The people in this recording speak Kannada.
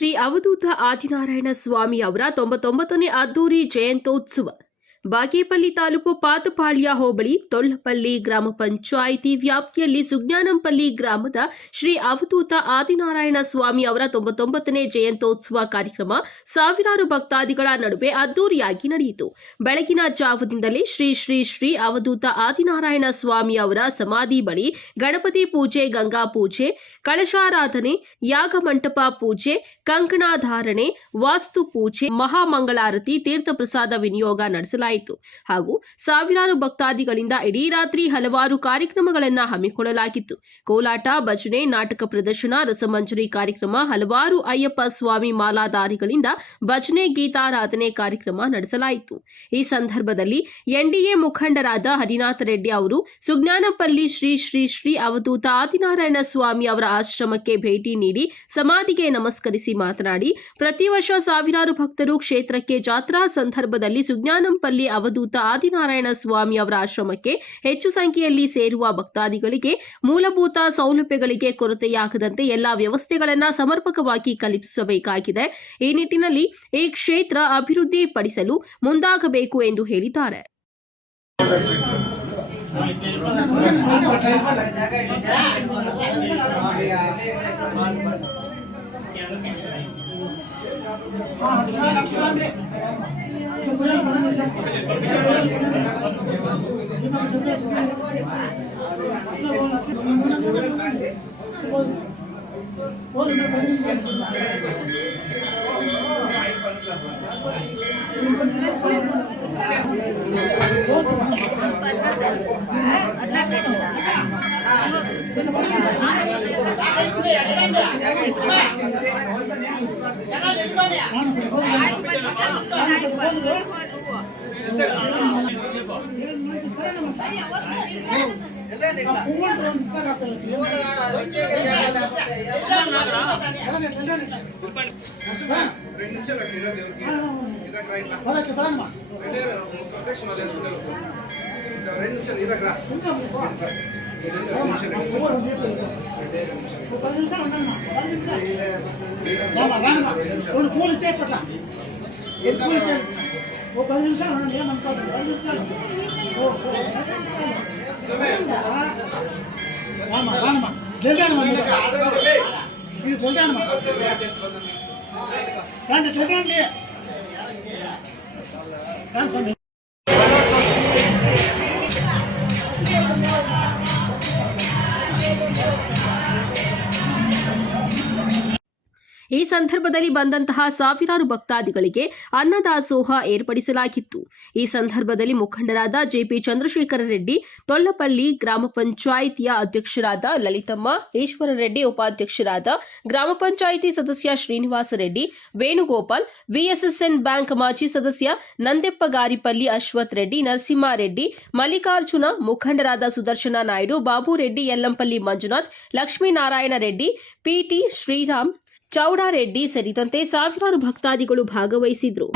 ಶ್ರೀ ಅವಧೂತ ಆದಿನಾರಾಯಣ ಸ್ವಾಮಿ ಅವರ 99ನೇ ಅದ್ದೂರಿ ಜಯಂತ್ಯೋತ್ಸವ ಬಾಗೇಪಲ್ಲಿ ತಾಲೂಕು ಪಾತಪಾಳ್ಯ ಹೋಬಳಿ ತೊಳ್ಳಪಲ್ಲಿ ಗ್ರಾಮ ಪಂಚಾಯಿತಿ ವ್ಯಾಪ್ತಿಯಲ್ಲಿ ಸುಜ್ಞಾನಂಪಲ್ಲಿ ಗ್ರಾಮದ ಶ್ರೀ ಅವಧೂತ ಆದಿನಾರಾಯಣ ಸ್ವಾಮಿ ಅವರ 99ನೇ ಜಯಂತ್ಯೋತ್ಸವ ಕಾರ್ಯಕ್ರಮ ಸಾವಿರಾರು ಭಕ್ತಾದಿಗಳ ನಡುವೆ ಅದ್ದೂರಿಯಾಗಿ ನಡೆಯಿತು. ಬೆಳಗಿನ ಜಾವದಿಂದಲೇ ಶ್ರೀ ಶ್ರೀ ಶ್ರೀ ಅವಧೂತ ಆದಿನಾರಾಯಣ ಸ್ವಾಮಿ ಅವರ ಸಮಾಧಿ ಬಳಿ ಗಣಪತಿ ಪೂಜೆ, ಗಂಗಾ ಪೂಜೆ, ಕಳಶಾರಾಧನೆ, ಯಾಗಮಂಟಪ ಪೂಜೆ, ಕಂಕಣಾಧಾರಣೆ, ವಾಸ್ತು ಪೂಜೆ, ಮಹಾಮಂಗಳಾರತಿ, ತೀರ್ಥಪ್ರಸಾದ ವಿನಿಯೋಗ ನಡೆಸಲಾಯಿತು. ಹಾಗೂ ಸಾವಿರಾರು ಭಕ್ತಾದಿಗಳಿಂದ ಇಡೀ ರಾತ್ರಿ ಹಲವಾರು ಕಾರ್ಯಕ್ರಮಗಳನ್ನು ಹಮ್ಮಿಕೊಳ್ಳಲಾಗಿತ್ತು. ಕೋಲಾಟ, ಭಜನೆ, ನಾಟಕ ಪ್ರದರ್ಶನ, ರಸಮಂಜರಿ ಕಾರ್ಯಕ್ರಮ, ಹಲವಾರು ಅಯ್ಯಪ್ಪ ಸ್ವಾಮಿ ಮಾಲಾಧಾರಿಗಳಿಂದ ಭಜನೆ, ಗೀತಾರಾಧನೆ ಕಾರ್ಯಕ್ರಮ ನಡೆಸಲಾಯಿತು. ಈ ಸಂದರ್ಭದಲ್ಲಿ ಎನ್ಡಿಎ ಮುಖಂಡರಾದ ಹರಿನಾಥ ರೆಡ್ಡಿ ಅವರು ಸುಜ್ಞಾನಪಲ್ಲಿ ಶ್ರೀ ಶ್ರೀ ಶ್ರೀ ಅವಧೂತ ಆದಿನಾರಾಯಣ ಸ್ವಾಮಿ ಅವರ ಆಶ್ರಮಕ್ಕೆ ಭೇಟಿ ನೀಡಿ ಸಮಾಧಿಗೆ ನಮಸ್ಕರಿಸಿ ಮಾತನಾಡಿ, ಪ್ರತಿ ವರ್ಷ ಸಾವಿರಾರು ಭಕ್ತರು ಕ್ಷೇತ್ರಕ್ಕೆ ಜಾತ್ರಾ ಸಂದರ್ಭದಲ್ಲಿ ಸುಜ್ಞಾನಂಪಲ್ಲಿ ಅವಧೂತ ಆದಿನಾರಾಯಣ ಸ್ವಾಮಿ ಅವರ ಆಶ್ರಮಕ್ಕೆ ಹೆಚ್ಚು ಸಂಖ್ಯೆಯಲ್ಲಿ ಸೇರುವ ಭಕ್ತಾದಿಗಳಿಗೆ ಮೂಲಭೂತ ಸೌಲಭ್ಯಗಳಿಗೆ ಕೊರತೆಯಾಗದಂತೆ ಎಲ್ಲಾ ವ್ಯವಸ್ಥೆಗಳನ್ನು ಸಮರ್ಪಕವಾಗಿ ಕಲ್ಪಿಸಬೇಕಾಗಿದೆ. ಈ ನಿಟ್ಟಿನಲ್ಲಿ ಈ ಕ್ಷೇತ್ರ ಅಭಿವೃದ್ಧಿ ಪಡಿಸಲು ಮುಂದಾಗಬೇಕು ಎಂದು ಹೇಳಿದ್ದಾರೆ. ಈ ಸಂದರ್ಭದಲ್ಲಿ ಬಂದಂತಹ ಸಾವಿರಾರು ಭಕ್ತಾದಿಗಳಿಗೆ ಅನ್ನದಾಸೋಹ ಏರ್ಪಡಿಸಲಾಗಿತ್ತು. ಈ ಸಂದರ್ಭದಲ್ಲಿ ಮುಖಂಡರಾದ ಜೆಪಿ ಚಂದ್ರಶೇಖರ ರೆಡ್ಡಿ, ತೊಳ್ಳಪಲ್ಲಿ ಗ್ರಾಮ ಪಂಚಾಯಿತಿಯ ಅಧ್ಯಕ್ಷರಾದ ಲಲಿತಮ್ಮ, ಈಶ್ವರ ರೆಡ್ಡಿ, ಉಪಾಧ್ಯಕ್ಷರಾದ ಗ್ರಾಮ ಪಂಚಾಯಿತಿ ಸದಸ್ಯ ಶ್ರೀನಿವಾಸ ರೆಡ್ಡಿ, ವೇಣುಗೋಪಾಲ್, ವಿಎಸ್ಎಸ್ಎನ್ ಬ್ಯಾಂಕ್ ಮಾಜಿ ಸದಸ್ಯ ನಂದೆಪ್ಪ ಗಾರಿಪಲ್ಲಿ, ಅಶ್ವಥ್ ರೆಡ್ಡಿ, ನರಸಿಂಹಾರೆಡ್ಡಿ, ಮಲ್ಲಿಕಾರ್ಜುನ, ಮುಖಂಡರಾದ ಸುದರ್ಶನ ನಾಯ್ಡು, ಬಾಬು ರೆಡ್ಡಿ, ಯಲ್ಲಂಪಲ್ಲಿ ಮಂಜುನಾಥ್, ಲಕ್ಷ್ಮೀನಾರಾಯಣ ರೆಡ್ಡಿ, ಪಿಟಿ ಶ್ರೀರಾಮ್, ಚೌಡಾರೆಡ್ಡಿ ಸೇರಿದಂತೆ ಸಾವಿರಾರು ಭಕ್ತಾದಿಗಳು ಭಾಗವಹಿಸಿದ್ರು.